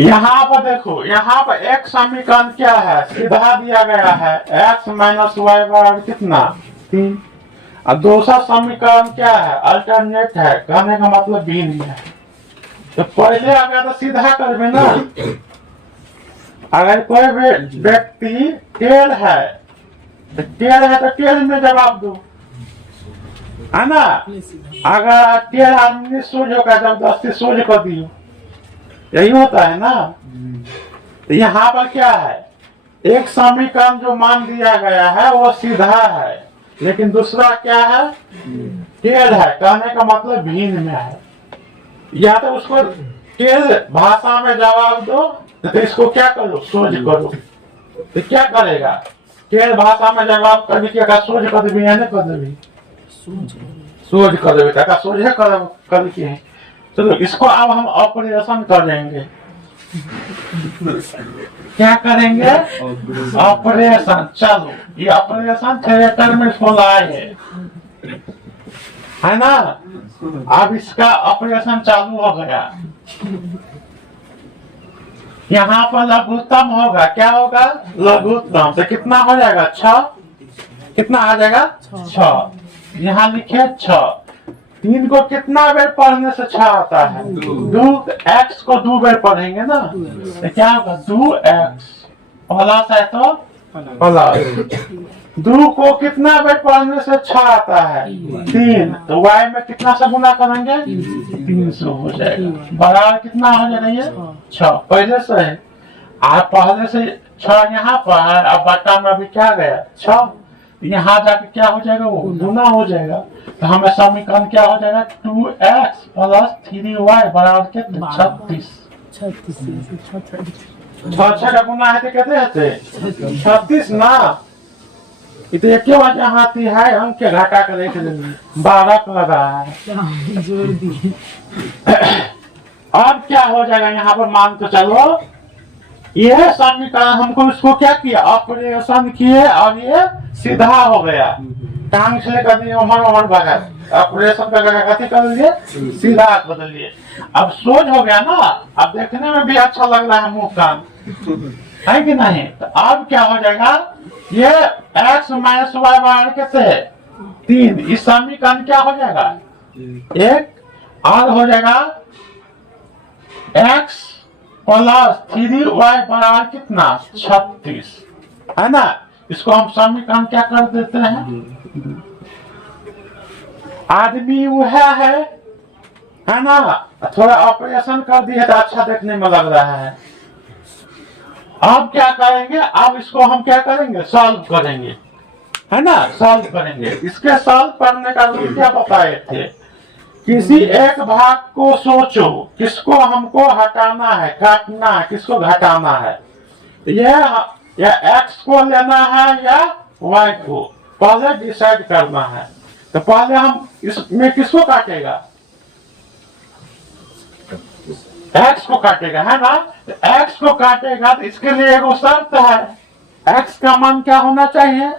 यहाँ पर देखो, यहाँ पर एक समीकरण क्या है, सीधा दिया गया है x माइनस वाई बराबर कितना 3। और दूसरा समीकरण क्या है, अल्टरनेट है, कहने का मतलब भिन्न है। तो पहले अगर तो सीधा करबे ना, अगर कोई व्यक्ति टेढ़ है तो टेढ़ में जवाब दो, है ना। अगर टेढ़ आदमी सोच होगा जबरदस्ती सोच कर दियो, यही होता है ना। तो यहाँ पर क्या है, एक समीकरण जो मान दिया गया है वो सीधा है, लेकिन दूसरा क्या है, टेढ़ है, कहने का मतलब भिन्न में है। या तो उसको टेढ़ भाषा में जवाब दो, तो इसको क्या करो, सोच करो। तो क्या करेगा, टेढ़ भाषा में जवाब करने की सोच कर देवी या नहीं कर देवी, सोच कर देवी, सोच है कर के। चलो इसको अब हम ऑपरेशन करेंगे। क्या करेंगे, ऑपरेशन। चलो ये ऑपरेशन थिएटर में इसको लाए है ना। अब इसका ऑपरेशन चालू हो गया। यहाँ पर लघुत्तम होगा, क्या होगा, लघुत्तम। तो कितना हो जाएगा, 6। कितना आ जाएगा, 6। यहाँ लिखे 6। 3 को कितना बेर पढ़ने से 6 आता है, 2। x को 2 बेर पढ़ेंगे ना, तो क्या होगा 2x प्लस है तो प्लस। 2 को कितना बेर पढ़ने से 6 आता है, 3। तो y में कितना से गुना करेंगे, 300 हो जाएगा। बराबर कितना हो जाएगा, ये 6 पहले से है। आप पहले से 6 यहाँ पर है, अब बटा में अभी क्या गया 6, यहाँ जाके क्या हो जाएगा, वो गुना हो जाएगा। तो हमें समीकरण क्या हो जाएगा, 2x प्लस 3y बराबर के 36। 6 का गुना है तो कहते हैं 36 ना। तो एक वजह आती है, अंक के घटा कर देख लेंगे, 12 कर रहा है। अब क्या हो जाएगा, यहाँ पर मान के चलो, यह समीकरण हमको इसको क्या किया, ऑपरेशन किए और ये सीधा हो गया। टांग से लेकर दिए उमर बगैर ऑपरेशन कर लिए, सीधा बदल लिए। अब सोच हो गया ना, अब देखने में भी अच्छा लग रहा है मुंह कान, है कि नहीं। तो अब क्या हो जाएगा, ये x माइनस वाई बराबर कितने है, 3। इस समीकरण क्या हो जाएगा, 1 और हो जाएगा x प्लस 3y बराबर कितना 36, है ना। इसको हम समीकरण क्या कर देते हैं, आदमी वह है ना। थोड़ा ऑपरेशन कर दिए तो अच्छा देखने में लग रहा है। अब क्या करेंगे, अब इसको हम क्या करेंगे, सॉल्व करेंगे, है ना, सॉल्व करेंगे। इसके सॉल्व करने का रूल क्या बताए थे, किसी एक भाग को सोचो, किसको हमको हटाना है, काटना है, किसको घटाना है। या x को लेना है या y को, पहले डिसाइड करना है। तो पहले हम इसमें किसको काटेगा, x को काटेगा, है ना। तो x को काटेगा तो इसके लिए एक शर्त है, x का मान क्या होना चाहिए,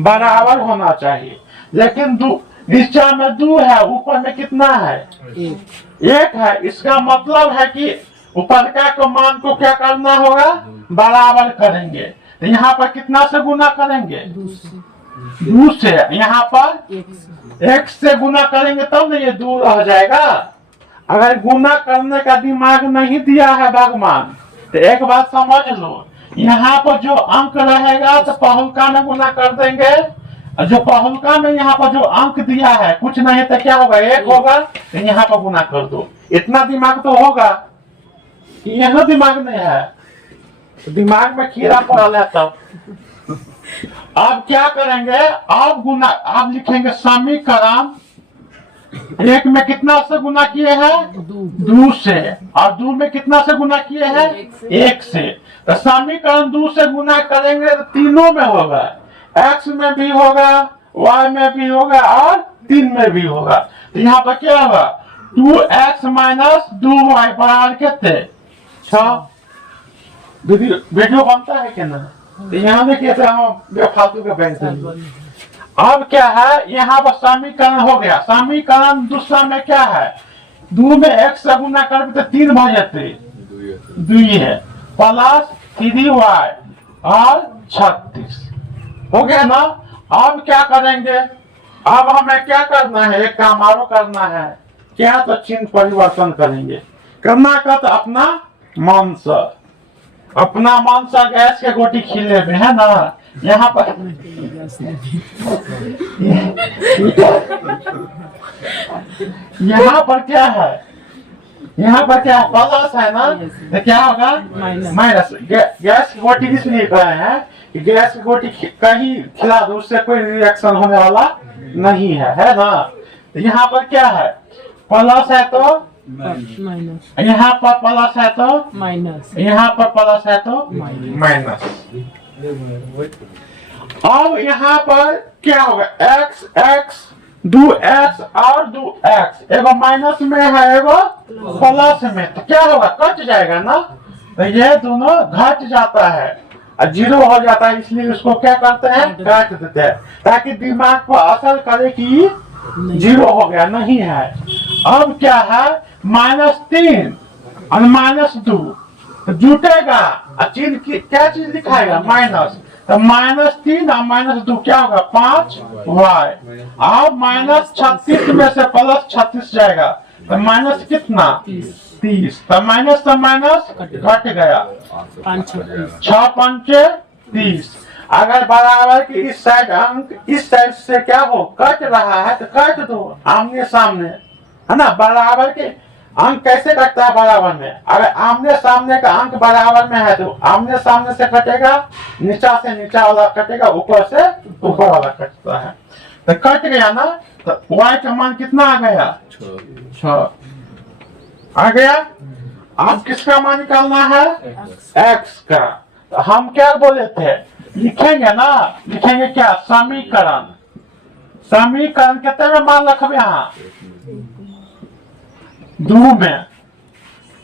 बराबर होना चाहिए। लेकिन नीचे में 2 है, ऊपर में कितना है, 1 है। इसका मतलब है कि ऊपर का मान को क्या करना होगा, बराबर करेंगे। तो यहाँ पर कितना से गुना करेंगे, 2 से। यहाँ पर 1 से गुना करेंगे तब ना ये 2 रह जाएगा। अगर गुना करने का दिमाग नहीं दिया है भगवान, तो एक बात समझ लो, यहाँ पर जो अंक रहेगा तो पहुलका में गुना कर देंगे, जो पहुलका में यहाँ पर जो अंक दिया है कुछ नहीं तो क्या होगा, 1 होगा, तो यहाँ पर गुना कर दो। इतना दिमाग तो होगा, यह दिमाग नहीं है, दिमाग में कीड़ा पड़ा है। तब अब क्या करेंगे, अब गुना, अब लिखेंगे समीकरण 1 में कितना से गुना किए हैं, 2 से, और 2 में कितना से गुना किए हैं, 1 से। तो समीकरण 2 से गुना करेंगे तो तीनों में होगा, x में भी होगा, y में भी होगा और 3 में भी होगा। तो यहाँ पर क्या होगा, 2x माइनस 2y बराबर कितने 6। वीडियो बनता है क्या ना, तो यहाँ देखिए हम फालतू का बैंक। अब क्या है, यहाँ पर समीकरण हो गया। समीकरण दूसरा में क्या है, 2 में 1 से गुना कर तो 3 हो जाते, 2 है प्लस 3y और 36 हो गया ना। अब क्या करेंगे, अब हमें क्या करना है, एक काम और करना है क्या, तो चिन्ह परिवर्तन करेंगे। करना का तो अपना मन से, अपना मन से गैस के गोटी खिले में है ना। यहाँ पर यहाँ पर क्या है, यहाँ पर क्या प्लस है ना, तो क्या होगा माइनस। गैस की गोटी इसलिए कहे हैं कि गैस की गोटी कहीं खिला दो उससे कोई रिएक्शन होने वाला नहीं है ना। तो यहाँ पर क्या है, प्लस है तो माइनस, यहाँ पर प्लस है तो माइनस, यहाँ पर प्लस है तो माइनस। अब यहाँ पर क्या होगा, x x 2x और 2x एगो माइनस में है एगो प्लस में, तो क्या होगा कट जाएगा ना। तो ये दोनों घट जाता है और 0 हो जाता है, इसलिए उसको क्या करते हैं काट देते हैं, ताकि दिमाग को असर करे कि 0 हो गया, नहीं है। अब क्या है -3 और -2 तो जुटेगा और चीज की क्या चीज दिखाएगा माइनस, तो -3 और -2 क्या होगा 5y। अब -36 में से +36 जाएगा तो माइनस कितना 30, तो माइनस घट गया 6 पंचे 30। अगर बराबर की इस साइड अंक इस साइड से क्या हो कट रहा है तो कट दो आमने सामने, है ना। बराबर के अंक कैसे कटता है बराबर में, अगर आमने सामने का अंक बराबर में है तो आमने सामने से कटेगा, नीचा से नीचा वाला कटेगा, ऊपर से ऊपर वाला कटता है। तो कट गया ना, तो y का मान कितना आ गया 6 आ गया। अब किसका मान निकालना है x का। तो हम क्या बोले थे, लिखेंगे ना, लिखेंगे क्या समीकरण, समीकरण कितने में मान रखबे यहाँ 2 में,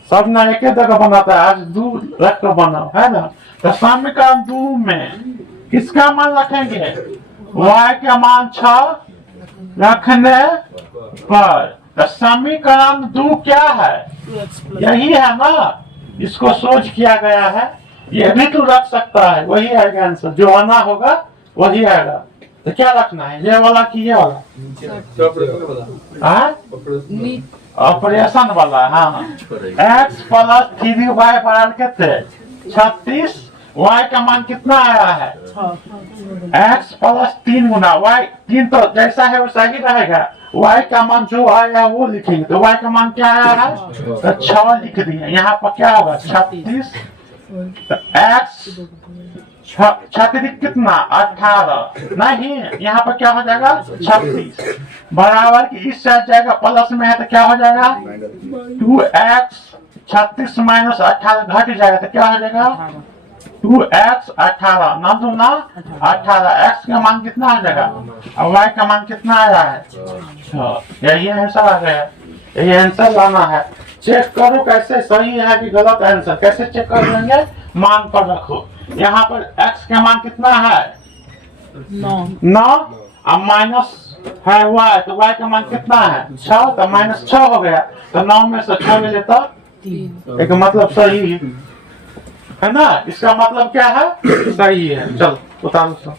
सब ना एक जगह बनाता है, आज 2 रख कर बनाओ है ना। तो समीकरण 2 में किसका मान रखेंगे, y का मान 6 रखने पर। तो समीकरण 2 क्या है, यही है ना, इसको सोच किया गया है, ये भी तो रख सकता है, वही आएगा आंसर, जो आना होगा वही आएगा। तो क्या रखना है, ये वाला कि ये वाला, ऑपरेशन वाला। हाँ x + 3y बराबर कितने 36, y का मान कितना आया है x + 3 गुना y, 3 तो जैसा है वैसा ही रहेगा, y का मान जो आया वो लिखेंगे। तो y का मान क्या आया है तो 6 लिख दिए, यहाँ पर क्या होगा 36, तो x 36 कितना 18 नहीं, यहाँ पर क्या हो जाएगा 36 बराबर की इस साइड जाएगा, प्लस में है तो क्या हो जाएगा 2x 36 - 18 घट जाएगा, तो क्या हो जाएगा 2x 18 ना 2 ना 18, x का मान कितना आ जाएगा और y का मान कितना आया है, यही आंसर आ गया। यही आंसर लाना है। चेक करो कैसे सही है कि गलत आंसर, कैसे चेक कर लेंगे, मान पर रखो। यहाँ पर x का मान कितना है 9 और माइनस है y, तो y का मान कितना है 6, तो -6 हो गया, तो 9 में से 6 मिले तो 3, एक मतलब सही है ना। इसका मतलब क्या है सही है। चलो उतारो।